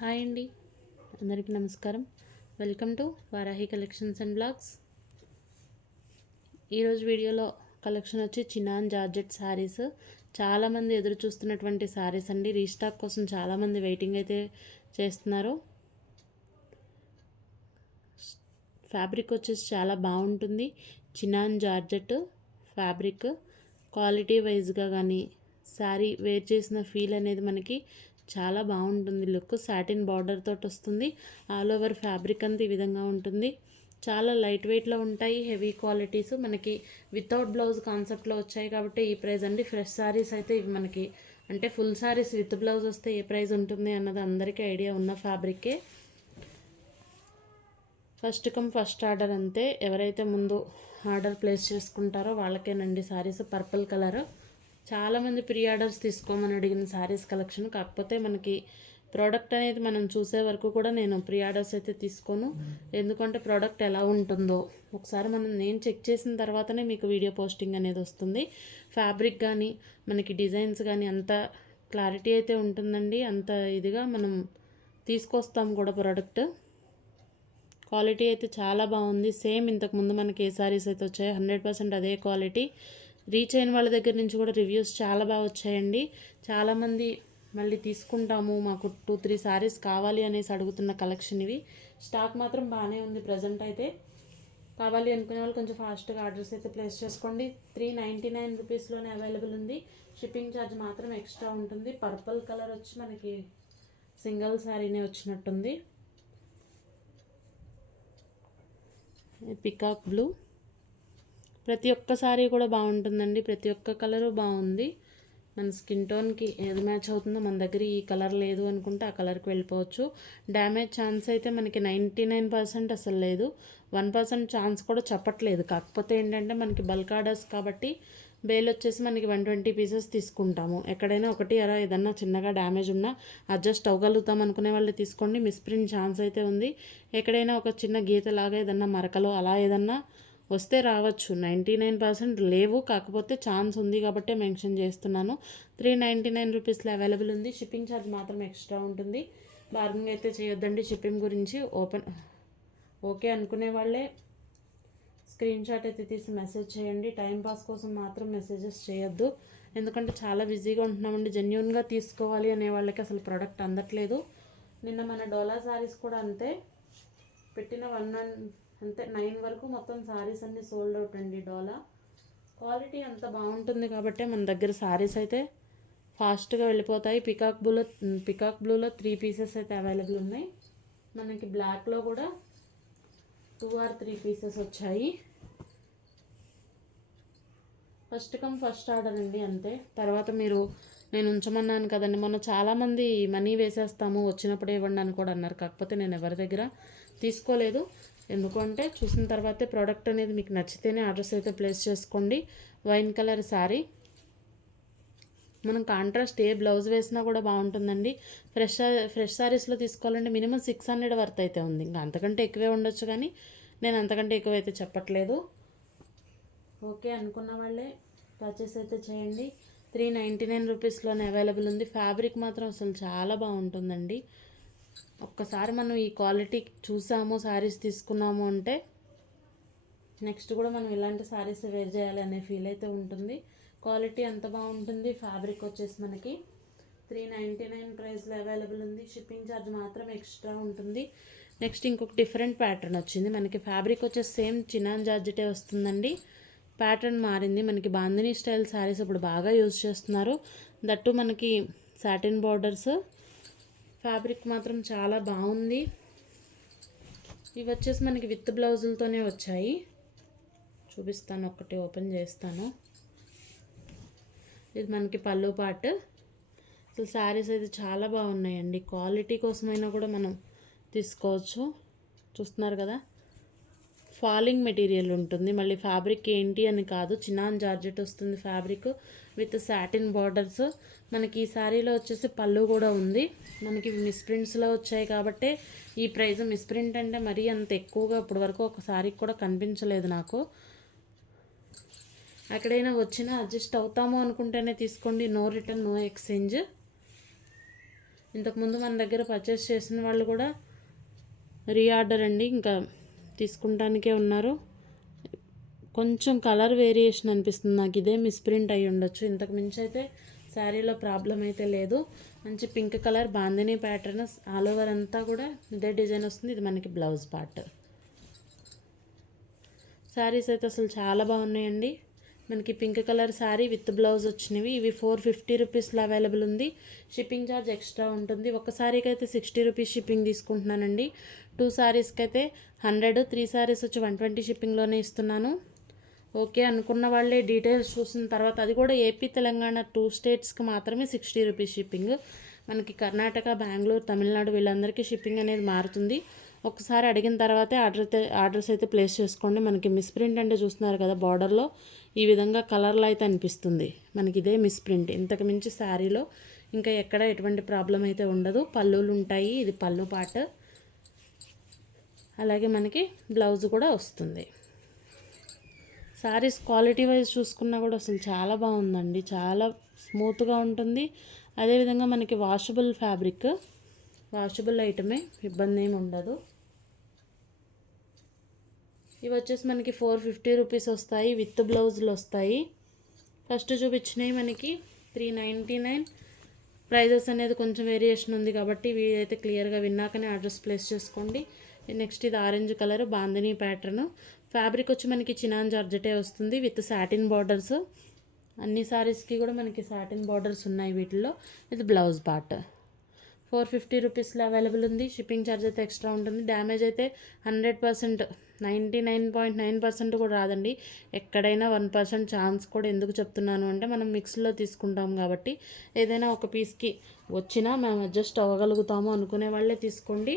Hi అండి, అందరికీ నమస్కారం. Welcome to Varahi collections and blogs. ఈరోజు వీడియోలో కలెక్షన్ వచ్చి చినాన్ జార్జెట్ శారీస్. చాలామంది ఎదురు చూస్తున్నటువంటి శారీస్ అండి. రీస్టాక్ కోసం చాలామంది వెయిటింగ్ అయితే చేస్తున్నారు. ఫ్యాబ్రిక్ వచ్చేసి చాలా బాగుంటుంది. చినాన్ జార్జెట్ ఫ్యాబ్రిక్ క్వాలిటీ వైజ్గా కానీ శారీ వేర్ చేసిన ఫీల్ అనేది మనకి చాలా బాగుంటుంది. లుక్ సాటిన్ బార్డర్ తోటి వస్తుంది. ఆల్ ఓవర్ ఫ్యాబ్రిక్ అంతా ఈ విధంగా ఉంటుంది. చాలా లైట్ వెయిట్లో ఉంటాయి. హెవీ క్వాలిటీస్ మనకి వితౌట్ బ్లౌజ్ కాన్సెప్ట్లో వచ్చాయి కాబట్టి ఈ ప్రైస్ అండి. ఫ్రెష్ శారీస్ అయితే ఇవి మనకి అంటే ఫుల్ శారీస్ విత్ బ్లౌజ్ వస్తే ఏ ప్రైస్ ఉంటుంది అన్నది అందరికీ ఐడియా ఉన్న ఫ్యాబ్రికే. ఫస్ట్ ఆర్డర్ అంతే. ఎవరైతే ముందు ఆర్డర్ ప్లేస్ చేసుకుంటారో వాళ్ళకేనండి శారీస్. పర్పుల్ కలర్ చాలామంది ప్రీ ఆర్డర్స్ తీసుకోమని అడిగిన శారీస్ కలెక్షన్. కాకపోతే మనకి ప్రోడక్ట్ అనేది మనం చూసే వరకు కూడా నేను ప్రీ ఆర్డర్స్ అయితే తీసుకోను. ఎందుకంటే ప్రోడక్ట్ ఎలా ఉంటుందో ఒకసారి నేను చెక్ చేసిన తర్వాతనే మీకు వీడియో పోస్టింగ్ అనేది వస్తుంది. ఫ్యాబ్రిక్ కానీ మనకి డిజైన్స్ కానీ అంత క్లారిటీ అయితే ఉంటుందండి. అంత ఇదిగా మనం తీసుకొస్తాం కూడా. ప్రోడక్ట్ క్వాలిటీ అయితే చాలా బాగుంది. సేమ్ ఇంతకుముందు మనకి ఏ శారీస్ అయితే వచ్చాయో 100% అదే క్వాలిటీ. రీచ్ అయిన వాళ్ళ దగ్గర నుంచి కూడా రివ్యూస్ చాలా బాగా వచ్చాయండి. చాలామంది మళ్ళీ తీసుకుంటాము, మాకు 2-3 శారీస్ కావాలి అనేసి అడుగుతున్న కలెక్షన్ ఇవి. స్టాక్ మాత్రం బాగానే ఉంది ప్రజెంట్ అయితే. కావాలి అనుకునే వాళ్ళు కొంచెం ఫాస్ట్గా ఆర్డర్స్ అయితే ప్లేస్ చేసుకోండి. 399 రూపీస్లోనే అవైలబుల్ ఉంది. షిప్పింగ్ ఛార్జ్ మాత్రం ఎక్స్ట్రా ఉంటుంది. పర్పుల్ కలర్ వచ్చి మనకి సింగిల్ శారీనే వచ్చినట్టుంది. Peacock blue. ప్రతి ఒక్క శారీ కూడా బాగుంటుందండి. ప్రతి ఒక్క కలరు బాగుంది. మన స్కిన్ టోన్కి ఏది మ్యాచ్ అవుతుందో, మన దగ్గర ఈ కలర్ లేదు అనుకుంటే ఆ కలర్కి వెళ్ళిపోవచ్చు. డ్యామేజ్ ఛాన్స్ అయితే మనకి 99% అసలు లేదు. 1% ఛాన్స్ కూడా చెప్పట్లేదు. కాకపోతే ఏంటంటే మనకి బల్క్ ఆర్డర్స్ కాబట్టి బేల్ వచ్చేసి మనకి 120 పీసెస్ తీసుకుంటాము. ఎక్కడైనా ఒకటి అలా ఏదన్నా చిన్నగా డ్యామేజ్ ఉన్నా అడ్జస్ట్ అవ్వగలుగుతాం అనుకునే వాళ్ళు తీసుకోండి. మిస్ప్రింట్ ఛాన్స్ అయితే ఉంది. ఎక్కడైనా ఒక చిన్న గీతలాగా ఏదన్నా మరకలు అలా ఏదన్నా వస్తే రావచ్చు. 99% లేవు. కాకపోతే ఛాన్స్ ఉంది కాబట్టి మెన్షన్ చేస్తున్నాను. 399 రూపీస్లో అవైలబుల్ ఉంది. షిప్పింగ్ ఛార్జ్ మాత్రం ఎక్స్ట్రా ఉంటుంది. బార్గింగ్ అయితే చేయొద్దండి షిప్పింగ్ గురించి. ఓకే అనుకునే వాళ్ళే స్క్రీన్ షాట్ అయితే తీసి మెసేజ్ చేయండి. టైంపాస్ కోసం మాత్రం మెసేజెస్ చేయొద్దు. ఎందుకంటే చాలా బిజీగా ఉంటున్నామండి. జెన్యున్గా తీసుకోవాలి అనే వాళ్ళకి అసలు ప్రోడక్ట్ అందట్లేదు. నిన్న మన డోలా శారీస్ కూడా అంతే. పెట్టిన 9 వరకు మొత్తం శారీస్ అన్నీ సోల్డ్ అవుట్ అండి. డోలా క్వాలిటీ అంత బాగుంటుంది కాబట్టి మన దగ్గర శారీస్ అయితే ఫాస్ట్గా వెళ్ళిపోతాయి. పికాక్ బ్లూలో 3 పీసెస్ అయితే అవైలబుల్ ఉన్నాయి. మనకి బ్లాక్లో కూడా 2 or 3 పీసెస్ వచ్చాయి. ఫస్ట్ ఆర్డర్ అండి అంతే. తర్వాత నేను ఉంచమన్నాను కదండి, మొన్న చాలామంది మనీ వేసేస్తాము వచ్చినప్పుడే ఇవ్వండి అని కూడా అన్నారు. కాకపోతే నేను ఎవరి దగ్గర తీసుకోలేదు. ఎందుకంటే చూసిన తర్వాతే ప్రోడక్ట్ అనేది మీకు నచ్చితేనే ఆర్డర్స్ అయితే ప్లేస్ చేసుకోండి. Wine colour sari. మనం కాంట్రాస్ట్ ఏ బ్లౌజ్ వేసినా కూడా బాగుంటుందండి. ఫ్రెష్ శారీస్లో తీసుకోవాలంటే మినిమం 600 వర్త్ అయితే ఉంది. ఇంకా అంతకంటే ఎక్కువే ఉండొచ్చు, కానీ నేను అంతకంటే ఎక్కువ అయితే చెప్పట్లేదు. ఓకే అనుకున్న వాళ్ళే పర్చేస్ అయితే చేయండి. 399 రూపీస్లోనే అవైలబుల్ ఉంది. ఫ్యాబ్రిక్ మాత్రం అసలు చాలా బాగుంటుందండి. ఒక్కసారి మనం ఈ క్వాలిటీ చూసాము, శారీస్ తీసుకున్నాము అంటే నెక్స్ట్ కూడా మనం ఇలాంటి శారీస్ వేర్ చేయాలి అనే ఫీల్ అయితే ఉంటుంది. క్వాలిటీ అంత బాగుంటుంది. ఫ్యాబ్రిక్ వచ్చేసి మనకి 399 ప్రైస్లో అవైలబుల్ ఉంది. షిప్పింగ్ ఛార్జ్ మాత్రం ఎక్స్ట్రా ఉంటుంది. నెక్స్ట్ ఇంకొక డిఫరెంట్ ప్యాటర్న్ వచ్చింది. మనకి ఫ్యాబ్రిక్ వచ్చేసి సేమ్ చినాన్ జార్జెటే వస్తుందండి. ప్యాటర్న్ మారింది. మనకి బాందినీ స్టైల్ శారీస్ ఇప్పుడు బాగా యూజ్ చేస్తున్నారు. దట్టు మనకి సాటిన్ బార్డర్స్. ఫ్యాబ్రిక్ మాత్రం చాలా బాగుంది. ఇవి వచ్చేసి మనకి విత్ బ్లౌజులతోనే వచ్చాయి. చూపిస్తాను, ఒకటి ఓపెన్ చేస్తాను. ఇది మనకి పళ్ళు పార్ట్. అసలు శారీస్ అయితే చాలా బాగున్నాయండి. క్వాలిటీ కోసమైనా కూడా మనం తీసుకోవచ్చు. చూస్తున్నారు కదా, ఫాలింగ్ మెటీరియల్ ఉంటుంది. మళ్ళీ ఫ్యాబ్రిక్ ఏంటి అని కాదు, చినాన్ జార్జెట్ వస్తుంది ఫ్యాబ్రిక్ విత్ సాటిన్ బార్డర్స్. మనకి ఈ శారీలో వచ్చేసి పళ్ళు కూడా ఉంది. మనకి మిస్ప్రింట్స్లో వచ్చాయి కాబట్టి ఈ ప్రైస్. మిస్ప్రింట్ అంటే మరీ అంత ఎక్కువగా ఇప్పటి వరకు ఒక శారీకి కూడా కనిపించలేదు నాకు. ఎక్కడైనా వచ్చినా అడ్జస్ట్ అవుతాము అనుకుంటేనే తీసుకోండి. No return, no exchange. ఇంతకుముందు మన దగ్గర పర్చేస్ చేసిన వాళ్ళు కూడా రీఆర్డర్ అండి, ఇంకా తీసుకుంటానికే ఉన్నారు. కొంచెం కలర్ వేరియేషన్ అనిపిస్తుంది నాకు, ఇదే మిస్ప్రింట్ అయ్యి ఉండొచ్చు. ఇంతకు మించి అయితే శారీలో ప్రాబ్లం అయితే లేదు. మంచి pink colour bandhani pattern, all over అంతా కూడా ఇదే డిజైన్ వస్తుంది. ఇది మనకి బ్లౌజ్ పార్ట్. శారీస్ అయితే అసలు చాలా బాగున్నాయండి. మనకి pink colour sari with blouse వచ్చినవి. ఇవి 450 రూపీస్లో అవైలబుల్ ఉంది. షిప్పింగ్ ఛార్జ్ ఎక్స్ట్రా ఉంటుంది. ఒక శారీకి అయితే 60 రూపీస్ షిప్పింగ్ తీసుకుంటున్నానండి. 2 శారీస్కి అయితే 100, 3 శారీస్ వచ్చి 120 షిప్పింగ్లోనే ఇస్తున్నాను. ఓకే అనుకున్న వాళ్ళే డీటెయిల్స్ చూసిన తర్వాత, అది కూడా ఏపీ తెలంగాణ 2 స్టేట్స్కి మాత్రమే 60 రూపీస్ షిప్పింగ్. మనకి కర్ణాటక, బెంగళూరు, తమిళనాడు వీళ్ళందరికీ షిప్పింగ్ అనేది మారుతుంది. ఒకసారి అడిగిన తర్వాతే ఆర్డర్స్ అయితే ప్లేస్ చేసుకోండి. మనకి మిస్ప్రింట్ అంటే చూస్తున్నారు కదా, బార్డర్లో ఈ విధంగా కలర్లో అయితే అనిపిస్తుంది. మనకి ఇదే మిస్ప్రింట్. ఇంతకు మించి శారీలో ఇంకా ఎక్కడ ఎటువంటి ప్రాబ్లం అయితే ఉండదు. పళ్ళులు ఉంటాయి, ఇది పళ్ళు పార్ట్. అలాగే మనకి బ్లౌజ్ కూడా వస్తుంది. శారీస్ క్వాలిటీ వైజ్ చూసుకున్నా కూడా అసలు చాలా బాగుందండి, చాలా స్మూత్గా ఉంటుంది. అదేవిధంగా మనకి వాషబుల్ ఫ్యాబ్రిక్, వాషబుల్ ఐటమే, ఇబ్బంది ఏమి ఉండదు. ఇవి వచ్చేసి మనకి 450 రూపీస్ వస్తాయి, విత్ బ్లౌజులు వస్తాయి. ఫస్ట్ చూపించినవి మనకి 399. ప్రైజెస్ అనేది కొంచెం వేరియేషన్ ఉంది కాబట్టి ఇవి అయితే క్లియర్గా విన్నాకనే అడ్రస్ ప్లేస్ చేసుకోండి. నెక్స్ట్ ఇది orange colour bandhani pattern. Fabric వచ్చి మనకి చినాన్ జార్జెటే వస్తుంది విత్ సాటిన్ బార్డర్స్. అన్ని శారీస్కి కూడా మనకి సాటిన్ బార్డర్స్ ఉన్నాయి వీటిల్లో. ఇది బ్లౌజ్ పార్ట్. 450 రూపీస్లో అవైలబుల్ ఉంది. షిప్పింగ్ ఛార్జ్ అయితే ఎక్స్ట్రా ఉంటుంది. డ్యామేజ్ అయితే 100%, 99.9% కూడా రాదండి. ఎక్కడైనా 1% ఛాన్స్ కూడా ఎందుకు చెప్తున్నాను అంటే, మనం మిక్స్లో తీసుకుంటాం కాబట్టి ఏదైనా ఒక పీస్కి వచ్చినా మేము అడ్జస్ట్ అవ్వగలుగుతాము అనుకునే వాళ్ళే తీసుకోండి.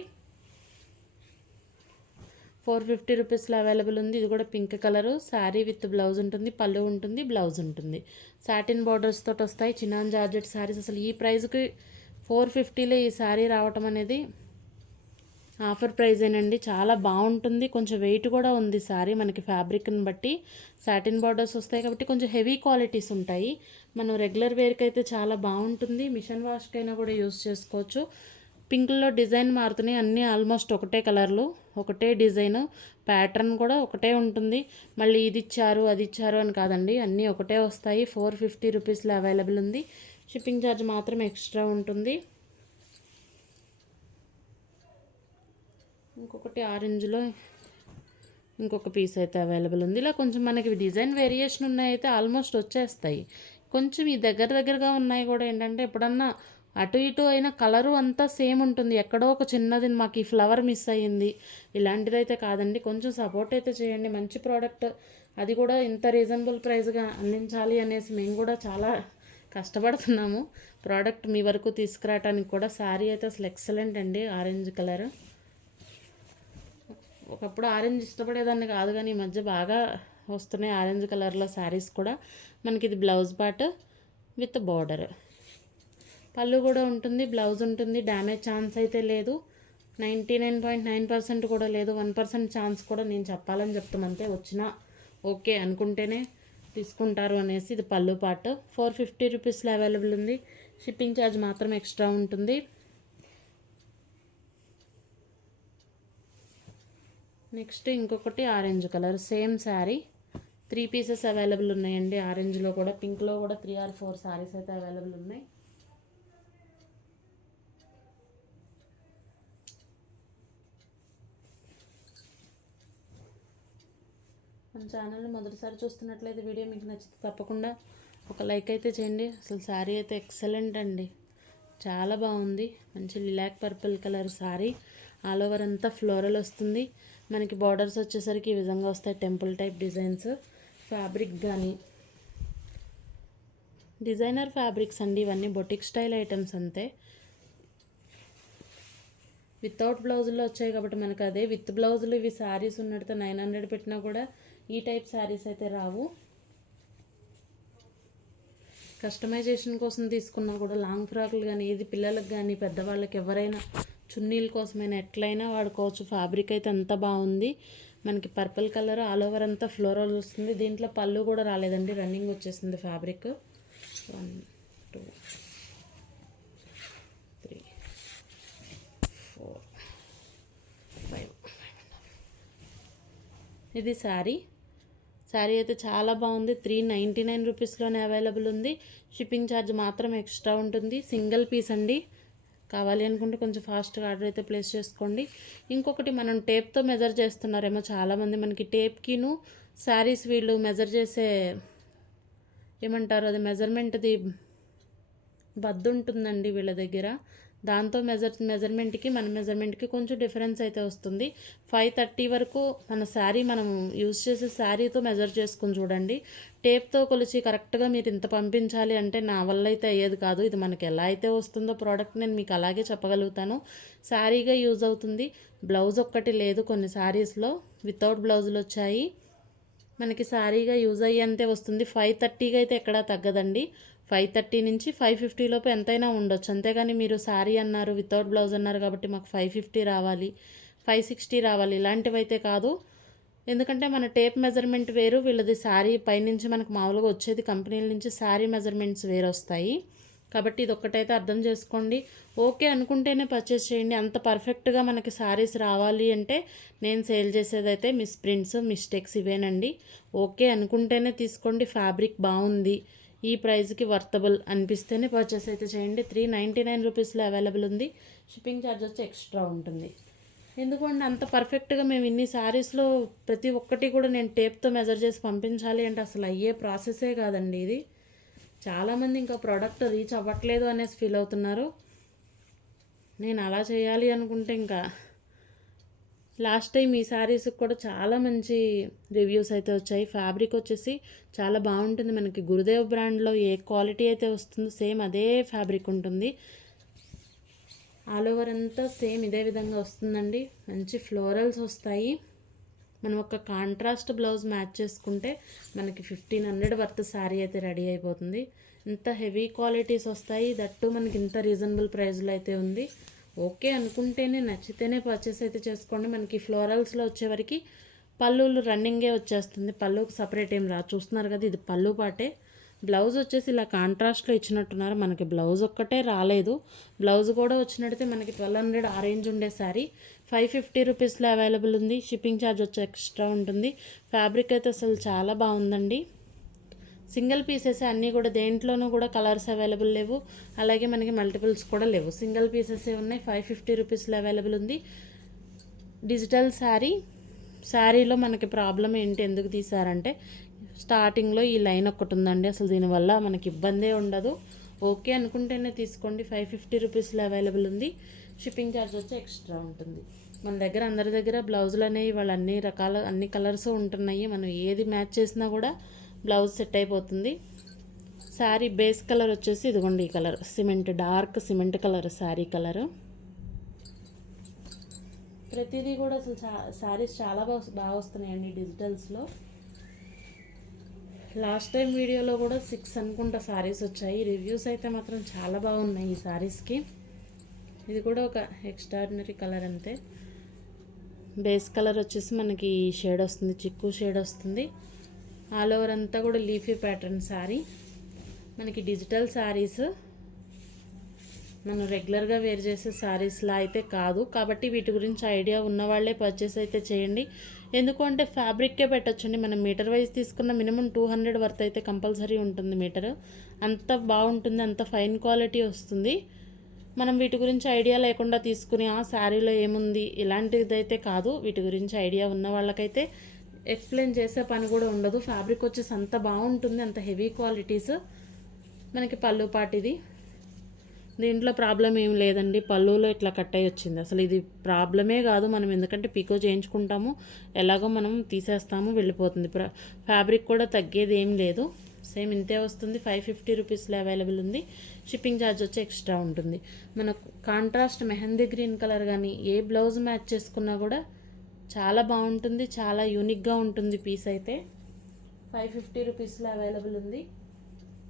450 రూపీస్లో అవైలబుల్ ఉంది. ఇది కూడా pink colour. Sari with blouse ఉంటుంది, పళ్ళు ఉంటుంది, బ్లౌజ్ ఉంటుంది. సాటిన్ బార్డర్స్ తోటి వస్తాయి. Chinon georgette saris. అసలు ఈ ప్రైస్కి 450లో ఈ శారీ రావటం అనేది ఆఫర్ ప్రైజేనండి. చాలా బాగుంటుంది. కొంచెం వెయిట్ కూడా ఉంది శారీ, మనకి ఫ్యాబ్రిక్ని బట్టి. సాటిన్ బార్డర్స్ వస్తాయి కాబట్టి కొంచెం హెవీ క్వాలిటీస్ ఉంటాయి. మనం రెగ్యులర్ వేర్కి అయితే చాలా బాగుంటుంది. మిషన్ వాష్కైనా కూడా యూస్ చేసుకోవచ్చు. పింక్లో డిజైన్ మారుతున్నాయి. అన్నీ ఆల్మోస్ట్ ఒకటే కలర్లు, ఒకటే డిజైన్, ప్యాటర్న్ కూడా ఒకటే ఉంటుంది. మళ్ళీ ఇది ఇచ్చారు అది ఇచ్చారు అని కాదండి, అన్నీ ఒకటే వస్తాయి. 450 రూపీస్లో అవైలబుల్ ఉంది. షిప్పింగ్ ఛార్జ్ మాత్రం ఎక్స్ట్రా ఉంటుంది. ఇంకొకటి ఆరెంజ్లో ఇంకొక పీస్ అయితే అవైలబుల్ ఉంది. ఇలా కొంచెం మనకి డిజైన్ వేరియేషన్ ఉన్నాయి అయితే ఆల్మోస్ట్ వచ్చేస్తాయి. కొంచెం ఈ దగ్గరగా ఉన్నాయి కూడా ఏంటంటే, ఎప్పుడన్నా అటు ఇటు అయినా కలరు అంతా సేమ్ ఉంటుంది. ఎక్కడో ఒక చిన్నది మాకు ఈ ఫ్లవర్ మిస్ అయ్యింది, ఇలాంటిదైతే కాదండి. కొంచెం సపోర్ట్ అయితే చేయండి. మంచి ప్రోడక్ట్, అది కూడా ఇంత రీజనబుల్ ప్రైస్గా అందించాలి అనేసి మేము కూడా చాలా కష్టపడుతున్నాము ప్రోడక్ట్ మీ వరకు తీసుకురావడానికి కూడా. శారీ అయితే అసలు ఎక్సలెంట్ అండి. ఆరెంజ్ కలర్, ఒకప్పుడు ఆరెంజ్ ఇష్టపడేదాన్ని కాదు కానీ ఈ మధ్య బాగా వస్తున్నాయి ఆరెంజ్ కలర్లో శారీస్ కూడా. మనకి ఇది బ్లౌజ్ పార్ట్ విత్ బార్డర్. పళ్ళు కూడా ఉంటుంది, బ్లౌజ్ ఉంటుంది. డ్యామేజ్ ఛాన్స్ అయితే లేదు. 99.9% కూడా లేదు. 1% ఛాన్స్ కూడా నేను చెప్పాలని చెప్తామంతే. వచ్చినా ఓకే అనుకుంటేనే తీసుకుంటారు అనేసి. ఇది పళ్ళు పార్ట్. 450 రూపీస్లో అవైలబుల్ ఉంది. షిప్పింగ్ ఛార్జ్ మాత్రం ఎక్స్ట్రా ఉంటుంది. నెక్స్ట్ ఇంకొకటి orange colour, same sari. 3 pieces available ఉన్నాయండి. ఆరెంజ్లో కూడా, పింక్లో కూడా 3 or 4 శారీస్ అయితే అవైలబుల్ ఉన్నాయి. మన ఛానల్ని మొదటిసారి చూస్తున్నట్లయితే వీడియో మీకు నచ్చితే తప్పకుండా ఒక లైక్ అయితే చేయండి. అసలు శారీ అయితే ఎక్సలెంట్ అండి, చాలా బాగుంది. మంచి lilac purple colour sari. All over అంతా ఫ్లోరల్ వస్తుంది. మనకి బార్డర్స్ వచ్చేసరికి ఈ విధంగా వస్తాయి, టెంపుల్ టైప్ డిజైన్స్. ఫ్యాబ్రిక్ కానీ డిజైనర్ ఫ్యాబ్రిక్స్ అండి ఇవన్నీ, బొటిక్ స్టైల్ ఐటమ్స్ అంతే. వితౌట్ బ్లౌజుల్లో వచ్చాయి కాబట్టి మనకు అదే. విత్ బ్లౌజులు ఇవి శారీస్ ఉన్నట్టు 900 పెట్టినా కూడా ఈ టైప్ శారీస్ అయితే రావు. కస్టమైజేషన్ కోసం తీసుకున్నా కూడా లాంగ్ ఫ్రాక్లు కానీ, ఇది పిల్లలకు కానీ పెద్దవాళ్ళకి ఎవరైనా చున్నీల కోసమైనా ఎట్లయినా వాడుకోవచ్చు. ఫ్యాబ్రిక్ అయితే అంత బాగుంది. మనకి పర్పుల్ కలర్ ఆల్ ఓవర్ అంతా ఫ్లోరల్ వస్తుంది. దీంట్లో పళ్ళు కూడా రాలేదండి, రన్నింగ్ వచ్చేసింది ఫ్యాబ్రిక్. 1 2 3 ఇది శారీ. శారీ అయితే చాలా బాగుంది. 399 రూపీస్లోనే అవైలబుల్ ఉంది. షిప్పింగ్ ఛార్జ్ మాత్రం ఎక్స్ట్రా ఉంటుంది. సింగిల్ పీస్ అండి. కావాలి అనుకుంటే కొంచెం ఫాస్ట్గా ఆర్డర్ అయితే ప్లేస్ చేసుకోండి. ఇంకొకటి, మనం టేప్తో మెజర్ చేస్తున్నారేమో చాలామంది. మనకి టేప్కిను శారీస్ వీళ్ళు మెజర్ చేసే ఏమంటారు, అది మెజర్మెంట్ది బద్దు ఉంటుందండి వీళ్ళ దగ్గర. దాంతో మెజర్మెంట్కి మన మెజర్మెంట్కి కొంచెం డిఫరెన్స్ అయితే వస్తుంది. 530 వరకు మన శారీ, మనం యూజ్ చేసే శారీతో మెజర్ చేసుకుని చూడండి. టేప్తో కొలిచి కరెక్ట్గా మీరు ఇంత పంపించాలి అంటే నా వల్ల అయితే అయ్యేది కాదు. ఇది మనకి ఎలా అయితే వస్తుందో ప్రోడక్ట్ నేను మీకు అలాగే చెప్పగలుగుతాను. శారీగా యూజ్ అవుతుంది. బ్లౌజ్ ఒక్కటి లేదు కొన్ని శారీస్లో, వితౌట్ బ్లౌజులు వచ్చాయి. మనకి శారీగా యూజ్ అయ్యేంతే వస్తుంది. 530కి అయితే ఎక్కడా తగ్గదండి. 530 నుంచి 550 లోపు ఎంతైనా ఉండొచ్చు. అంతేగాని మీరు శారీ అన్నారు, వితౌట్ బ్లౌజ్ అన్నారు కాబట్టి మాకు 550 రావాలి, 560 రావాలి, ఇలాంటివి అయితే కాదు. ఎందుకంటే మన టేప్ మెజర్మెంట్ వేరు, వీళ్ళది శారీ పైనుంచి మనకు మామూలుగా వచ్చేది కంపెనీల నుంచి శారీ మెజర్మెంట్స్ వేరు వస్తాయి. కాబట్టి ఇది ఒక్కటైతే అర్థం చేసుకోండి. ఓకే అనుకుంటేనే పర్చేస్ చేయండి. అంత పర్ఫెక్ట్గా మనకి శారీస్ రావాలి అంటే నేను సేల్ చేసేదైతే మిస్ ప్రింట్స్, మిస్టేక్స్ ఇవేనండి. ఓకే అనుకుంటేనే తీసుకోండి. ఫ్యాబ్రిక్ బాగుంది, ఈ ప్రైస్కి వర్తబుల్ అనిపిస్తేనే పర్చేస్ అయితే చేయండి. 399 రూపీస్లో అవైలబుల్ ఉంది. షిప్పింగ్ ఛార్జ్ వచ్చి ఎక్స్ట్రా ఉంటుంది. ఎందుకంటే అంత పర్ఫెక్ట్గా మేము ఇన్ని శారీస్లో ప్రతి ఒక్కటి కూడా నేను టేప్తో మెజర్ చేసి పంపించాలి అంటే అసలు అయ్యే ప్రాసెసే కాదండి ఇది. చాలామంది ఇంకా ప్రోడక్ట్ రీచ్ అవ్వట్లేదు అనేసి ఫీల్ అవుతున్నారు. నేను అలా చేయాలి అనుకుంటే ఇంకా లాస్ట్ టైం ఈ శారీస్కి కూడా చాలా మంచి రివ్యూస్ అయితే వచ్చాయి. ఫ్యాబ్రిక్ వచ్చేసి చాలా బాగుంటుంది. మనకి గురుదేవ్ బ్రాండ్లో ఏ క్వాలిటీ అయితే వస్తుందో సేమ్ అదే ఫ్యాబ్రిక్ ఉంటుంది. ఆల్ ఓవర్ అంతా సేమ్ ఇదే విధంగా వస్తుందండి. మంచి ఫ్లోరల్స్ వస్తాయి. మనం ఒక కాంట్రాస్ట్ బ్లౌజ్ మ్యాచ్ చేసుకుంటే మనకి 1500 వర్త్ శారీ అయితే రెడీ అయిపోతుంది. ఇంత హెవీ క్వాలిటీస్ వస్తాయి. దట్టు మనకి ఇంత రీజనబుల్ ప్రైస్లో అయితే ఉంది. ఓకే అనుకుంటేనే, నచ్చితేనే పర్చేస్ అయితే చేసుకోండి. మనకి ఫ్లోరల్స్లో వచ్చేవరకు పళ్ళులు రన్నింగే వచ్చేస్తుంది. పళ్ళుకి సపరేట్ ఏం రాదు. చూస్తున్నారు కదా, ఇది పళ్ళు పాటే. బ్లౌజ్ వచ్చేసి ఇలా కాంట్రాస్ట్లో ఇచ్చినట్టున్నారు. మనకి బ్లౌజ్ ఒక్కటే రాలేదు. బ్లౌజ్ కూడా వచ్చినట్టయితే మనకి 1200 ఆ రేంజ్ ఉండే శారీ 550 రూపీస్లో అవైలబుల్ ఉంది. షిప్పింగ్ ఛార్జ్ వచ్చి ఎక్స్ట్రా ఉంటుంది. ఫ్యాబ్రిక్ అయితే అసలు చాలా బాగుందండి. సింగిల్ పీసెస్ అన్నీ కూడా, దేంట్లోనూ కూడా కలర్స్ అవైలబుల్ లేవు. అలాగే మనకి మల్టిపుల్స్ కూడా లేవు. సింగిల్ పీసెసే ఉన్నాయి. 550 రూపీస్లో అవైలబుల్ ఉంది. డిజిటల్ శారీలో మనకి ప్రాబ్లం ఏంటి, ఎందుకు తీసారంటే స్టార్టింగ్లో ఈ లైన్ ఒకటి ఉందండి. అసలు దీనివల్ల మనకి ఇబ్బందే ఉండదు. ఓకే అనుకుంటేనే తీసుకోండి. 550 రూపీస్లో అవైలబుల్ ఉంది. షిప్పింగ్ ఛార్జ్ వచ్చి ఎక్స్ట్రా ఉంటుంది. మన దగ్గర అందరి దగ్గర బ్లౌజులు అనేవి వాళ్ళు అన్ని కలర్స్ ఉంటున్నాయి. మనం ఏది మ్యాచ్ చేసినా కూడా బ్లౌజ్ సెట్ అయిపోతుంది. శారీ బేస్ కలర్ వచ్చేసి ఇదిగోండి, ఈ colour dark cement colour sari colour. ప్రతిదీ కూడా అసలు శారీస్ చాలా బాగా వస్తున్నాయండి డిజిటల్స్లో. లాస్ట్ టైం వీడియోలో కూడా 6 అనుకుంటా శారీస్ వచ్చాయి. రివ్యూస్ అయితే మాత్రం చాలా బాగున్నాయి ఈ శారీస్కి. ఇది కూడా ఒక ఎక్స్ట్రాడినరీ కలర్ అంతే. బేస్ కలర్ వచ్చేసి మనకి ఈ షేడ్ వస్తుంది, చిక్కు షేడ్ వస్తుంది. ఆల్ ఓవర్ అంతా కూడా లీఫీ ప్యాటర్న్ శారీ. మనకి డిజిటల్ శారీస్ మనం రెగ్యులర్గా వేర్ చేసే శారీస్లా అయితే కాదు. కాబట్టి వీటి గురించి ఐడియా ఉన్నవాళ్లే పర్చేస్ అయితే చేయండి. ఎందుకంటే ఫ్యాబ్రిక్కే పెట్టచ్చండి. మనం మీటర్ వైజ్ తీసుకున్న మినిమం 200 వర్త్ అయితే కంపల్సరీ ఉంటుంది మీటర్. అంత బాగుంటుంది, అంత ఫైన్ క్వాలిటీ వస్తుంది. మనం వీటి గురించి ఐడియా లేకుండా తీసుకుని ఆ శారీలో ఏముంది ఇలాంటిది అయితే కాదు. వీటి గురించి ఐడియా ఉన్న వాళ్ళకైతే ఎక్స్ప్లెయిన్ చేసే పని కూడా ఉండదు. ఫ్యాబ్రిక్ వచ్చేసి అంత బాగుంటుంది, అంత హెవీ క్వాలిటీస్. మనకి పళ్ళు పాటిది, దీంట్లో ప్రాబ్లం ఏం లేదండి. పళ్ళులో ఇట్లా కట్ అయ్యి వచ్చింది. అసలు ఇది ప్రాబ్లమే కాదు. మనం ఎందుకంటే పికో చేయించుకుంటాము, ఎలాగో మనం తీసేస్తాము, వెళ్ళిపోతుంది. ఫ్యాబ్రిక్ కూడా తగ్గేది ఏం లేదు. సేమ్ ఇంతే వస్తుంది. 550 రూపీస్లో అవైలబుల్ ఉంది. షిప్పింగ్ ఛార్జ్ వచ్చి ఎక్స్ట్రా ఉంటుంది. మనకు కాంట్రాస్ట్ మెహందీ గ్రీన్ కలర్ కానీ ఏ బ్లౌజ్ మ్యాచ్ చేసుకున్నా కూడా చాలా బాగుంటుంది. చాలా యూనిక్గా ఉంటుంది పీస్ అయితే. 550 రూపీస్లో అవైలబుల్ ఉంది.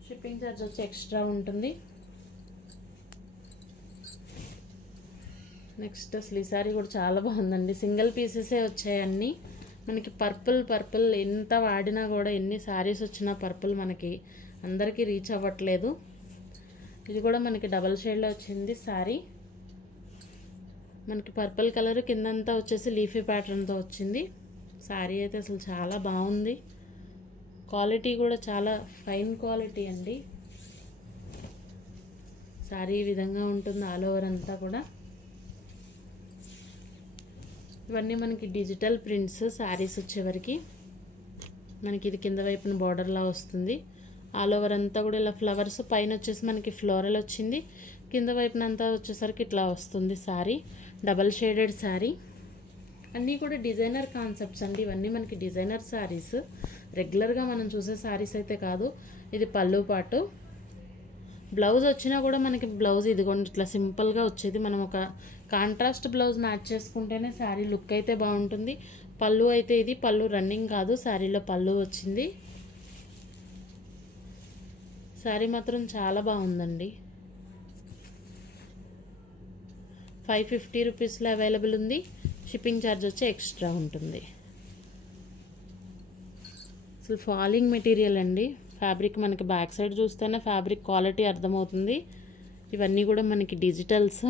షిప్పింగ్ ఛార్జ్ వచ్చి ఎక్స్ట్రా ఉంటుంది. నెక్స్ట్ అసలు ఈ సారీ కూడా చాలా బాగుందండి. సింగిల్ పీసెసే వచ్చాయన్నీ. మనకి పర్పుల్ ఎంత వాడినా కూడా, ఎన్ని శారీస్ వచ్చినా పర్పుల్ మనకి అందరికీ రీచ్ అవ్వట్లేదు. ఇది కూడా మనకి డబల్ షేడ్లో వచ్చింది శారీ. మనకి పర్పుల్ కలర్ కిందంతా వచ్చేసి లీఫీ ప్యాటర్న్తో వచ్చింది. శారీ అయితే అసలు చాలా బాగుంది. క్వాలిటీ కూడా చాలా ఫైన్ క్వాలిటీ అండి. శారీ ఈ విధంగా ఉంటుంది ఆల్ ఓవర్ అంతా కూడా. ఇవన్నీ మనకి డిజిటల్ ప్రింట్స్. శారీస్ వచ్చేవరకు మనకి ఇది కింద వైపున బార్డర్లా వస్తుంది. ఆల్ ఓవర్ అంతా కూడా ఇలా ఫ్లవర్స్, పైన వచ్చేసి మనకి ఫ్లోరల్ వచ్చింది, కింద వైపున అంతా వచ్చేసరికి ఇట్లా వస్తుంది శారీ. Double shaded sari. అన్నీ కూడా డిజైనర్ కాన్సెప్ట్స్ అండి. ఇవన్నీ మనకి డిజైనర్ శారీస్, రెగ్యులర్గా మనం చూసే శారీస్ అయితే కాదు. ఇది పళ్ళు పాటు. బ్లౌజ్ వచ్చినా కూడా మనకి బ్లౌజ్ ఇదిగోండి ఇట్లా సింపుల్గా వచ్చేది. మనం ఒక కాంట్రాస్ట్ బ్లౌజ్ మ్యాచ్ చేసుకుంటేనే శారీ లుక్ అయితే బాగుంటుంది. పళ్ళు అయితే ఇది పళ్ళు రన్నింగ్ కాదు, శారీలో పళ్ళు వచ్చింది. శారీ మాత్రం చాలా బాగుందండి. 550 రూపీస్లో అవైలబుల్ ఉంది. షిప్పింగ్ ఛార్జ్ వచ్చి ఎక్స్ట్రా ఉంటుంది. అసలు ఫాలింగ్ మెటీరియల్ అండి. ఫ్యాబ్రిక్ మనకి బ్యాక్ సైడ్ చూస్తేనే ఫ్యాబ్రిక్ క్వాలిటీ అర్థమవుతుంది. ఇవన్నీ కూడా మనకి డిజిటల్స్.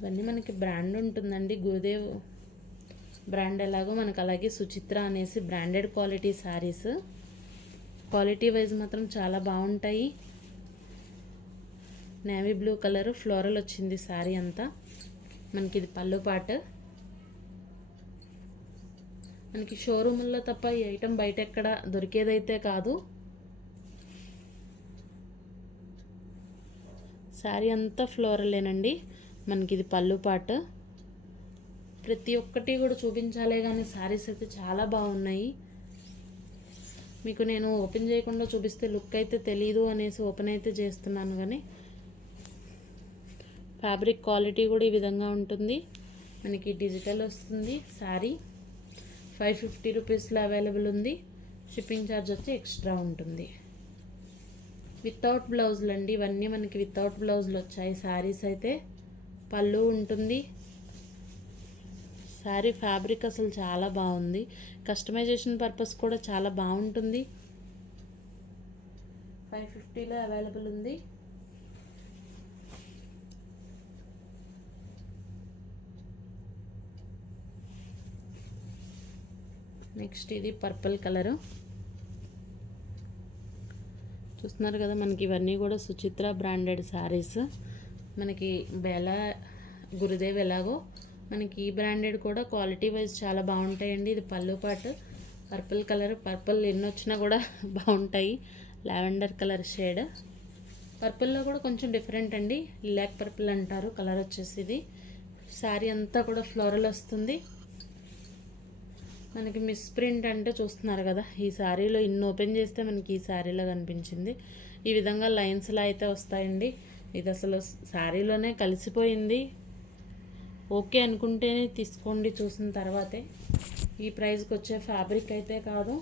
ఇవన్నీ మనకి బ్రాండ్ ఉంటుందండి. గురుదేవ్ బ్రాండ్ ఎలాగో మనకు అలాగే సుచిత్ర అనేసి branded quality saris. Quality wise మాత్రం చాలా బాగుంటాయి. నేవీ బ్లూ కలర్ ఫ్లోరల్ వచ్చింది శారీ అంతా. మనకి ఇది పళ్ళు పాట. మనకి షోరూముల్లో తప్ప ఈ ఐటెం బయట ఎక్కడ దొరికేదైతే కాదు. శారీ అంతా ఫ్లోరలేనండి. మనకి ఇది పళ్ళు పాట. ప్రతి ఒక్కటి కూడా చూపించాలే కానీ శారీస్ అయితే చాలా బాగున్నాయి. మీకు నేను ఓపెన్ చేయకుండా చూపిస్తే లుక్ అయితే తెలీదు అనేసి ఓపెన్ అయితే చేస్తున్నాను. కానీ ఫ్యాబ్రిక్ క్వాలిటీ కూడా ఈ విధంగా ఉంటుంది. మనకి డిజిటల్ వస్తుంది. శారీ 550 రూపీస్లో అవైలబుల్ ఉంది. షిప్పింగ్ ఛార్జ్ వచ్చి ఎక్స్ట్రా ఉంటుంది. వితౌట్ బ్లౌజులు అండి. ఇవన్నీ మనకి వితౌట్ బ్లౌజులు వచ్చాయి. శారీస్ అయితే పళ్ళు ఉంటుంది. శారీ ఫ్యాబ్రిక్ అసలు చాలా బాగుంది. కస్టమైజేషన్ పర్పస్ కూడా చాలా బాగుంటుంది. 550లో అవైలబుల్ ఉంది. నెక్స్ట్ ఇది పర్పుల్ కలరు. చూస్తున్నారు కదా, మనకి ఇవన్నీ కూడా సుచిత్ర బ్రాండెడ్ శారీస్. మనకి బెలా గురుదేవ్ ఎలాగో మనకి ఈ బ్రాండెడ్ కూడా క్వాలిటీ వైజ్ చాలా బాగుంటాయండి. ఇది పళ్ళు పాటు పర్పుల్ కలర్. పర్పుల్ ఎన్ని వచ్చినా కూడా బాగుంటాయి. Lavender colour shade. పర్పుల్లో కూడా కొంచెం డిఫరెంట్ అండి. లిలాక్ పర్పుల్ అంటారు కలర్ వచ్చేసి. ఇది శారీ అంతా కూడా ఫ్లోరల్ వస్తుంది. మనకి మిస్ ప్రింట్ అంటే చూస్తున్నారు కదా, ఈ శారీలో ఇన్ని ఓపెన్ చేస్తే మనకి ఈ శారీలో కనిపించింది. ఈ విధంగా లైన్స్లా అయితే వస్తాయండి. ఇది అసలు శారీలోనే కలిసిపోయింది. ఓకే అనుకుంటేనే తీసుకోండి, చూసిన తర్వాతే. ఈ ప్రైస్కి వచ్చే ఫ్యాబ్రిక్ అయితే కాదు.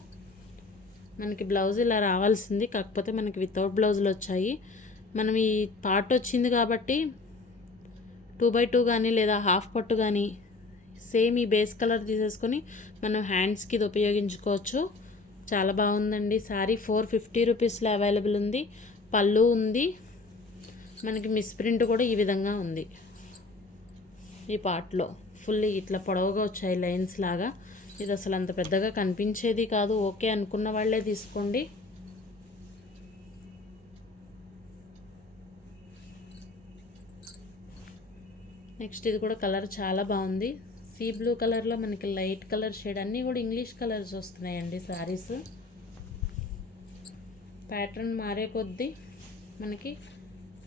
మనకి బ్లౌజ్ ఇలా రావాల్సింది, కాకపోతే మనకి వితౌట్ బ్లౌజులు వచ్చాయి. మనం ఈ పార్ట్ వచ్చింది కాబట్టి 2x2 కానీ లేదా హాఫ్ పట్టు కానీ సేమ్ ఈ బేస్ కలర్ తీసేసుకొని మనం హ్యాండ్స్కి ఇది ఉపయోగించుకోవచ్చు. చాలా బాగుందండి. శారీ 450 రూపీస్లో అవైలబుల్ ఉంది. పళ్ళు ఉంది. మనకి మిస్ ప్రింట్ కూడా ఈ విధంగా ఉంది. ఈ పార్ట్లో ఫుల్ ఇట్లా పొడవుగా వచ్చాయి లైన్స్ లాగా. ఇది అసలు అంత పెద్దగా కనిపించేది కాదు. ఓకే అనుకున్న వాళ్ళే తీసుకోండి. నెక్స్ట్ ఇది కూడా కలర్ చాలా బాగుంది. సీ బ్లూ కలర్లో మనకి లైట్ కలర్ షేడ్. అన్నీ కూడా ఇంగ్లీష్ కలర్స్ వస్తున్నాయండి శారీస్. ప్యాటర్న్ మారే కొద్దీ మనకి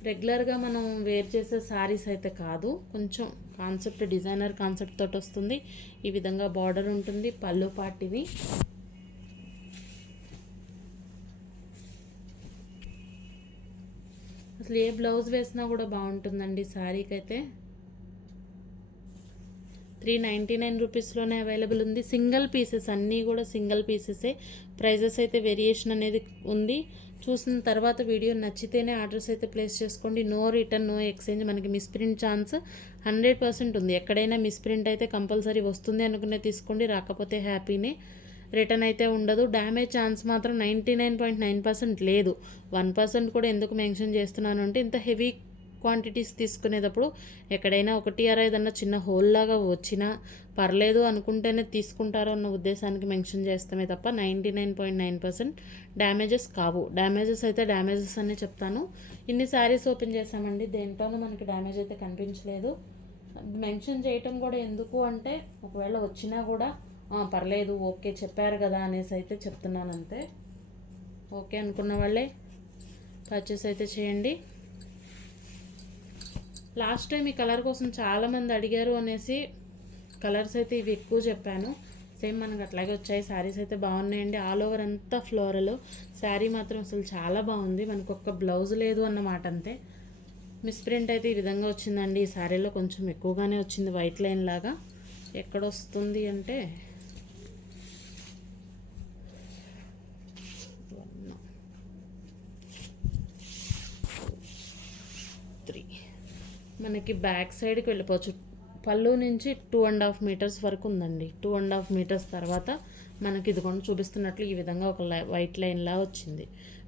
రెగ్యులర్గా మనం వేర్ చేసే శారీస్ అయితే కాదు. కొంచెం కాన్సెప్ట్ డిజైనర్ కాన్సెప్ట్ తోటి వస్తుంది. ఈ విధంగా బార్డర్ ఉంటుంది. పళ్ళు పార్ట్ ఇది. అసలు ఏ బ్లౌజ్ వేసినా కూడా బాగుంటుందండి శారీకి అయితే. 399 రూపీస్లోనే అవైలబుల్ ఉంది. సింగిల్ పీసెస్, అన్నీ కూడా సింగిల్ పీసెసే. ప్రైజెస్ అయితే వేరియేషన్ అనేది ఉంది. చూసిన తర్వాత వీడియో నచ్చితేనే ఆర్డర్స్ అయితే ప్లేస్ చేసుకోండి. No return, no exchange. మనకి మిస్ప్రింట్ ఛాన్స్ 100% ఉంది. ఎక్కడైనా మిస్ప్రింట్ అయితే కంపల్సరీ వస్తుంది అనుకునే తీసుకోండి, రాకపోతే హ్యాపీనే. రిటర్న్ అయితే ఉండదు. డ్యామేజ్ ఛాన్స్ మాత్రం 99.9% లేదు. 1% కూడా ఎందుకు మెన్షన్ చేస్తున్నాను అంటే, ఇంత హెవీ క్వాంటిటీస్ తీసుకునేటప్పుడు ఎక్కడైనా ఒకటి అర ఏదన్నా చిన్న హోల్ లాగా వచ్చినా పర్లేదు అనుకుంటేనే తీసుకుంటారో అన్న ఉద్దేశానికి మెన్షన్ చేస్తామే తప్ప 99.9% డ్యామేజెస్ కావు. డ్యామేజెస్ అయితే డ్యామేజెస్ అనే చెప్తాను. ఇన్ని శారీస్ ఓపెన్ చేసామండి, దేంట్లోనూ మనకి డ్యామేజ్ అయితే కనిపించలేదు. మెన్షన్ చేయటం కూడా ఎందుకు అంటే, ఒకవేళ వచ్చినా కూడా పర్లేదు ఓకే చెప్పారు కదా అనేసి అయితే చెప్తున్నాను అంతే. ఓకే అనుకున్న వాళ్ళే పర్చేస్ అయితే చేయండి. లాస్ట్ టైం ఈ కలర్ కోసం చాలామంది అడిగారు అనేసి కలర్స్ అయితే ఇవి ఎక్కువ చెప్పాను. సేమ్ మనకు అట్లాగే వచ్చాయి. శారీస్ అయితే బాగున్నాయండి. ఆల్ ఓవర్ అంతా ఫ్లోరల్. శారీ మాత్రం అసలు చాలా బాగుంది. మనకు ఒక్క బ్లౌజ్ లేదు అన్నమాట అంతే. మిస్ప్రింట్ అయితే ఈ విధంగా వచ్చిందండి. ఈ శారీలో కొంచెం ఎక్కువగానే వచ్చింది, వైట్ లైన్ లాగా. ఎక్కడ వస్తుంది అంటే 3 మనకి బ్యాక్ సైడ్కి వెళ్ళిపోవచ్చు. పళ్ళు నుంచి 2.5 మీటర్స్ వరకు ఉందండి. 2.5 మీటర్స్ తర్వాత మనకి ఇదిగోండి చూపిస్తున్నట్లు ఈ విధంగా ఒక వైట్ లైన్లా వచ్చింది.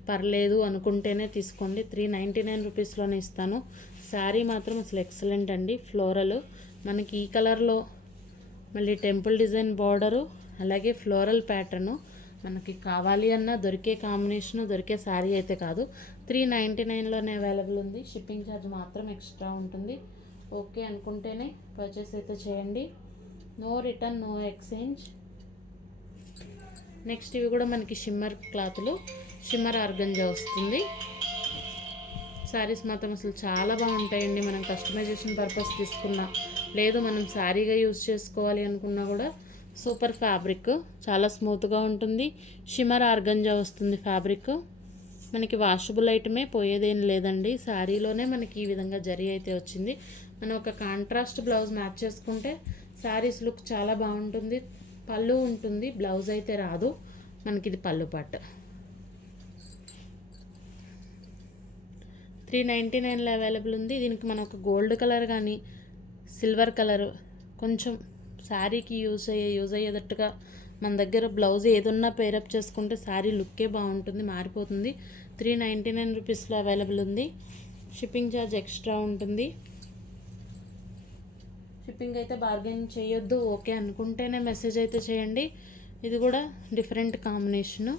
పర్లేదు అనుకుంటేనే తీసుకోండి. 399 రూపీస్లోనే ఇస్తాను. శారీ మాత్రం అసలు ఎక్సలెంట్ అండి. ఫ్లోరల్ మనకి ఈ కలర్లో మళ్ళీ టెంపుల్ డిజైన్ బార్డరు, అలాగే ఫ్లోరల్ ప్యాటర్ను మనకి కావాలి అన్న దొరికే కాంబినేషను, దొరికే శారీ అయితే కాదు. 399లోనే అవైలబుల్ ఉంది. షిప్పింగ్ ఛార్జ్ మాత్రం ఎక్స్ట్రా ఉంటుంది. ఓకే అనుకుంటేనే పర్చేస్ అయితే చేయండి. No return, no exchange. Next ఇవి కూడా మనకి షిమ్మర్ క్లాతులు, షిమ్మర్ ఆర్గంజా వస్తుంది. శారీస్ మాత్రం అసలు చాలా బాగుంటాయండి. మనం కస్టమైజేషన్ పర్పస్ తీసుకున్నా, లేదు మనం శారీగా యూజ్ చేసుకోవాలి అనుకున్నా కూడా సూపర్ ఫ్యాబ్రిక్, చాలా స్మూత్గా ఉంటుంది. షిమ్మర్ ఆర్గంజా వస్తుంది ఫ్యాబ్రిక్. మనకి వాషబుల్ ఐటమే, పోయేదేం లేదండి. శారీలోనే మనకి ఈ విధంగా జరీ అయితే వచ్చింది. మనం ఒక కాంట్రాస్ట్ బ్లౌజ్ మ్యాచ్ చేసుకుంటే శారీస్ లుక్ చాలా బాగుంటుంది. పళ్ళు ఉంటుంది, బ్లౌజ్ అయితే రాదు. మనకి ఇది పళ్ళు పాట. 399లో అవైలబుల్ ఉంది. దీనికి మనం ఒక గోల్డ్ కలర్ కానీ సిల్వర్ కలర్ కొంచెం శారీకి యూజ్ అయ్యేటట్టుగా మన దగ్గర బ్లౌజ్ ఏదన్నా పేరప్ చేసుకుంటే శారీ లుక్కే బాగుంటుంది, మారిపోతుంది. 399 రూపీస్లో అవైలబుల్ ఉంది. షిప్పింగ్ ఛార్జ్ ఎక్స్ట్రా ఉంటుంది. షిప్పింగ్ అయితే బార్గెన్ చేయొద్దు. ఓకే అనుకుంటేనే మెసేజ్ అయితే చేయండి. ఇది కూడా డిఫరెంట్ కాంబినేషను.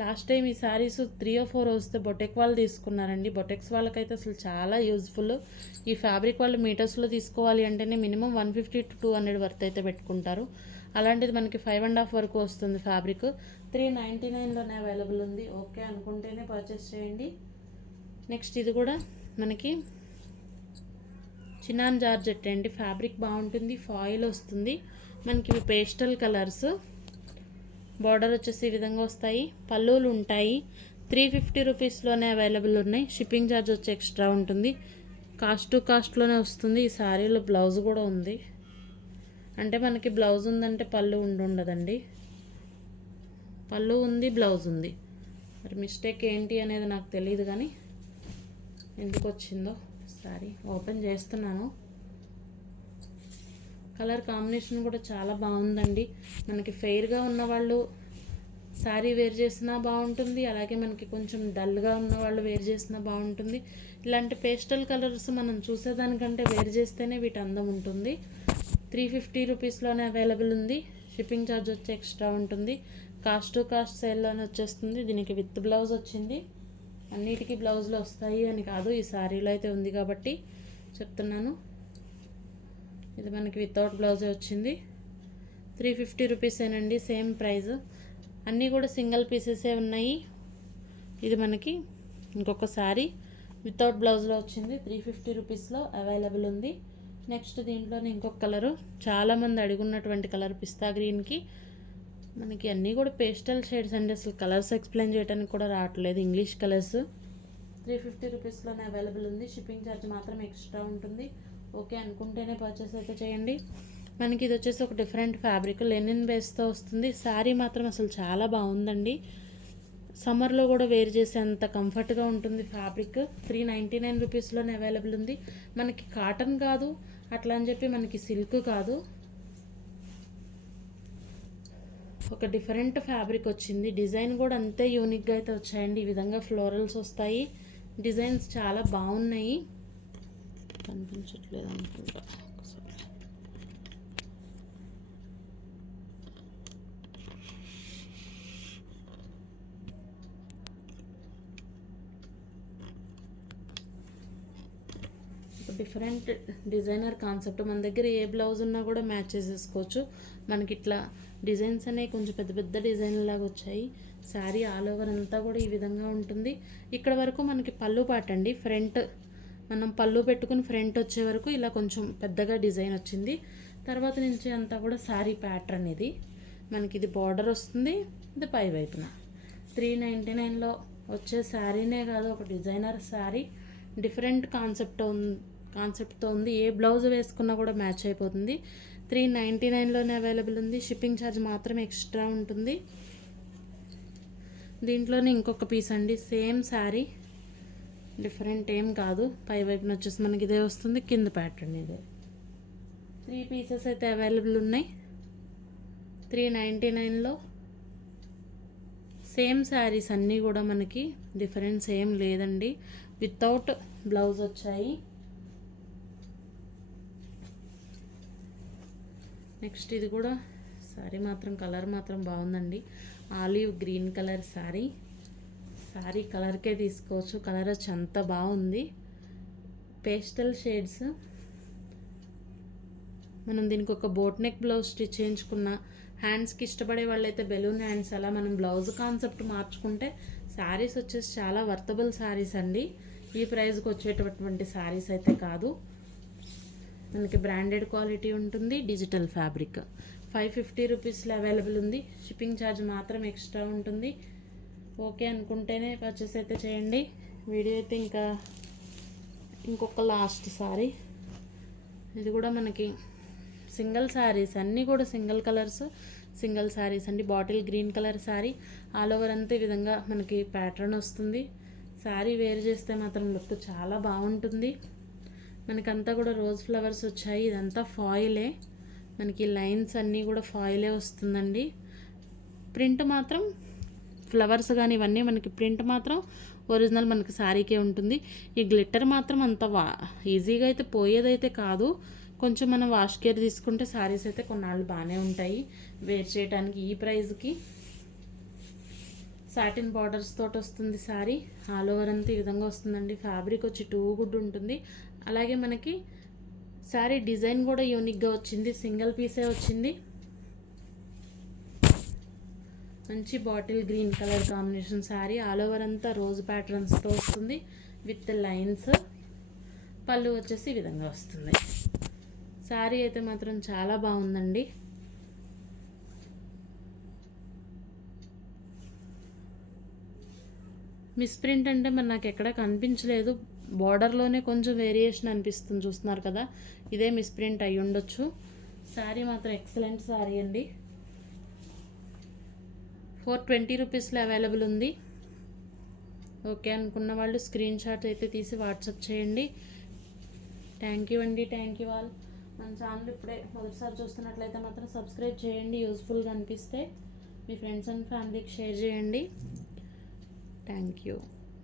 లాస్ట్ టైం ఈ శారీస్ 3 or 4 వస్తే బొటెక్ వాళ్ళు తీసుకున్నారండి. బొటెక్స్ వాళ్ళకైతే అసలు చాలా యూజ్ఫుల్. ఈ ఫ్యాబ్రిక్ వాళ్ళు మీటర్స్లో తీసుకోవాలి అంటేనే మినిమం 150 to 200 వర్త్ అయితే పెట్టుకుంటారు. అలాంటిది మనకి 5.5 వరకు వస్తుంది ఫ్యాబ్రిక్. 399లోనే అవైలబుల్ ఉంది. ఓకే అనుకుంటేనే పర్చేస్ చేయండి. నెక్స్ట్ ఇది కూడా మనకి చినాన్ జార్జెట్ అండి. ఫ్యాబ్రిక్ బాగుంటుంది, ఫాయిల్ వస్తుంది. మనకి ఇవి పేస్టల్ కలర్స్. బార్డర్ వచ్చేసి ఈ విధంగా వస్తాయి, పళ్ళులు ఉంటాయి. 350 రూపీస్లోనే అవైలబుల్ ఉన్నాయి. షిప్పింగ్ ఛార్జ్ వచ్చి ఎక్స్ట్రా ఉంటుంది. కాస్ట్ టు కాస్ట్లోనే వస్తుంది. ఈ శారీలో బ్లౌజ్ కూడా ఉంది. అంటే మనకి బ్లౌజ్ ఉందంటే పళ్ళు ఉండదండి. పళ్ళు ఉంది, బ్లౌజ్ ఉంది. మరి మిస్టేక్ ఏంటి అనేది నాకు తెలియదు, కానీ ఎందుకు వచ్చిందో శారీ ఓపెన్ చేస్తున్నాను. కలర్ కాంబినేషన్ కూడా చాలా బాగుందండి. మనకి ఫెయిర్గా ఉన్నవాళ్ళు శారీ వేర్ చేసినా బాగుంటుంది, అలాగే మనకి కొంచెం డల్గా ఉన్నవాళ్ళు వేర్ చేసినా బాగుంటుంది. ఇలాంటి పేస్టల్ కలర్స్ మనం చూసేదానికంటే వేర్ చేస్తేనే వీటి అందం ఉంటుంది. 350 రూపీస్లోనే అవైలబుల్ ఉంది. షిప్పింగ్ ఛార్జ్ వచ్చి ఎక్స్ట్రా ఉంటుంది. కాస్ట్ టు కాస్ట్ సేల్లోనే వచ్చేస్తుంది. దీనికి విత్ బ్లౌజ్ వచ్చింది. అన్నిటికీ బ్లౌజులు వస్తాయి అని కాదు, ఈ శారీలో అయితే ఉంది కాబట్టి చెప్తున్నాను. ఇది మనకి వితౌట్ బ్లౌజే వచ్చింది. 350 రూపీసేనండి, సేమ్ ప్రైస్. అన్నీ కూడా సింగిల్ పీసెసే ఉన్నాయి. ఇది మనకి ఇంకొక శారీ వితౌట్ బ్లౌజ్లో వచ్చింది. 350 రూపీస్లో అవైలబుల్ ఉంది. నెక్స్ట్ దీంట్లోనే ఇంకొక కలరు, చాలామంది అడుగున్నటువంటి కలర్ పిస్తా గ్రీన్కి. మనకి అన్నీ కూడా పేస్టల్ షేడ్స్ అండి. అసలు కలర్స్ ఎక్స్ప్లెయిన్ చేయడానికి కూడా రావట్లేదు, ఇంగ్లీష్ కలర్స్. 350 రూపీస్లోనే అవైలబుల్ ఉంది. షిప్పింగ్ ఛార్జ్ మాత్రం ఎక్స్ట్రా ఉంటుంది. ఓకే అనుకుంటేనే పర్చేస్ అయితే చేయండి. మనకి ఇది వచ్చేసి ఒక డిఫరెంట్ ఫ్యాబ్రిక్, లెనిన్ బేస్తో వస్తుంది. శారీ మాత్రం అసలు చాలా బాగుందండి. సమ్మర్లో కూడా వేర్ చేసేంత కంఫర్ట్గా ఉంటుంది ఫ్యాబ్రిక్. 399 రూపీస్లోనే అవైలబుల్ ఉంది. మనకి కాటన్ కాదు అట్లా అని చెప్పి మనకి సిల్క్ కాదు, ఒక డిఫరెంట్ ఫ్యాబ్రిక్ వచ్చింది. డిజైన్ కూడా అంతే యూనిక్గా అయితే వచ్చాయండి. ఈ విధంగా ఫ్లోరల్స్ వస్తాయి. డిజైన్స్ చాలా బాగున్నాయి. కనిపించట్లేదు అనుకుంటా. Different designer concept. మన దగ్గర ఏ బ్లౌజ్ ఉన్నా కూడా మ్యాచ్ చేసేసుకోవచ్చు. మనకి ఇట్లా డిజైన్స్ అనేవి కొంచెం పెద్ద పెద్ద డిజైన్ లాగా వచ్చాయి. శారీ ఆల్ ఓవర్ అంతా కూడా ఈ విధంగా ఉంటుంది. ఇక్కడ వరకు మనకి పళ్ళు పాట అండి. ఫ్రంట్ మనం పళ్ళు పెట్టుకుని ఫ్రంట్ వచ్చే వరకు ఇలా కొంచెం పెద్దగా డిజైన్ వచ్చింది. తర్వాత నుంచి అంతా కూడా శారీ ప్యాటర్న్ ఇది. మనకి ఇది బార్డర్ వస్తుంది. ఇది పై వైపున 399లో వచ్చే శారీనే కాదు, ఒక డిజైనర్ శారీ. డిఫరెంట్ కాన్సెప్ట్తో ఉంది. ఏ బ్లౌజ్ వేసుకున్నా కూడా మ్యాచ్ అయిపోతుంది. 399లోనే అవైలబుల్ ఉంది. షిప్పింగ్ ఛార్జ్ మాత్రం ఎక్స్ట్రా ఉంటుంది. దీంట్లోనే ఇంకొక పీస్ అండి. సేమ్ శారీ, డిఫరెంట్ ఏం కాదు. పై వైపున వచ్చేసి మనకి ఇదే వస్తుంది. కింద ప్యాటర్న్ ఇదే. 3 పీసెస్ అయితే అవైలబుల్ ఉన్నాయి 399లో. సేమ్ శారీస్ అన్నీ కూడా మనకి డిఫరెన్స్ ఏం లేదండి. వితౌట్ బ్లౌజ్ వచ్చాయి. నెక్స్ట్ ఇది కూడా శారీ మాత్రం కలర్ మాత్రం బాగుందండి. Olive green colour sari. Sari కలర్కే తీసుకోవచ్చు. కలర్ వచ్చి అంత బాగుంది. Pastel shades. మనం దీనికి ఒక బోట్ నెక్ బ్లౌజ్ స్టిచ్ చేయించుకున్న, హ్యాండ్స్కి ఇష్టపడే వాళ్ళైతే బెలూన్ హ్యాండ్స్ అలా మనం బ్లౌజ్ కాన్సెప్ట్ మార్చుకుంటే శారీస్ వచ్చేసి చాలా వర్తబుల్ శారీస్ అండి. ఈ ప్రైస్కి వచ్చేటటువంటి శారీస్ అయితే కాదు. మనకి బ్రాండెడ్ క్వాలిటీ ఉంటుంది. Digital fabric. 550 రూపీస్లో అవైలబుల్ ఉంది. షిప్పింగ్ ఛార్జ్ మాత్రం ఎక్స్ట్రా ఉంటుంది. ఓకే అనుకుంటేనే పర్చేస్ అయితే చేయండి. వీడియో అయితే ఇంకొక లాస్ట్ సారీ. ఇది కూడా మనకి సింగిల్ శారీస్, అన్నీ కూడా సింగిల్ కలర్స్, సింగిల్ శారీస్ అండి. Bottle green colour sari. All over అంతా ఈ విధంగా మనకి ప్యాటర్న్ వస్తుంది. శారీ వేర్ చేస్తే మాత్రం లుక్ చాలా బాగుంటుంది. మనకంతా కూడా రోజ్ ఫ్లవర్స్ వచ్చాయి. ఇదంతా ఫాయిలే. మనకి లైన్స్ అన్నీ కూడా ఫాయిలే వస్తుందండి. ప్రింట్ మాత్రం ఫ్లవర్స్ కానీ ఇవన్నీ మనకి ప్రింట్ మాత్రం ఒరిజినల్ మనకి శారీకే ఉంటుంది. ఈ గ్లిట్టర్ మాత్రం అంత ఈజీగా అయితే పోయేదైతే కాదు. కొంచెం మనం వాష్ కేర్ తీసుకుంటే శారీస్ అయితే కొన్నాళ్ళు బాగానే ఉంటాయి వేర్ చేయడానికి. ఈ ప్రైస్కి సాటిన్ బార్డర్స్ తోటి వస్తుంది శారీ. ఆల్ ఓవర్ అంతా ఈ విధంగా వస్తుందండి. ఫ్యాబ్రిక్ వచ్చి 2 గుడ్ ఉంటుంది. అలాగే మనకి శారీ డిజైన్ కూడా యూనిక్గా వచ్చింది. సింగిల్ పీసే వచ్చింది. మంచి bottle green colour combination sari. All over అంతా రోజ్ ప్యాటర్న్స్తో వస్తుంది విత్ లైన్స్. పళ్ళు వచ్చేసి ఈ విధంగా వస్తుంది. శారీ అయితే మాత్రం చాలా బాగుందండి. మిస్ప్రింట్ అంటే మరి నాకు ఎక్కడ కనిపించలేదు. బార్డర్లోనే కొంచెం వేరియేషన్ అనిపిస్తుంది. చూస్తున్నారు కదా, ఇదే మిస్ప్రింట్ అయి ఉండొచ్చు. శారీ మాత్రం ఎక్సలెంట్ శారీ అండి. 420 రూపీస్లో అవైలబుల్ ఉంది. ఓకే అనుకున్న వాళ్ళు స్క్రీన్ షాట్ అయితే తీసి వాట్సాప్ చేయండి. థ్యాంక్ యూ అండి. Thank you all. మన ఛానల్ ఇప్పుడే మొదటిసారి చూస్తున్నట్లయితే మాత్రం సబ్స్క్రైబ్ చేయండి. యూస్ఫుల్గా అనిపిస్తే మీ ఫ్రెండ్స్ అండ్ ఫ్యామిలీకి షేర్ చేయండి. Thank you.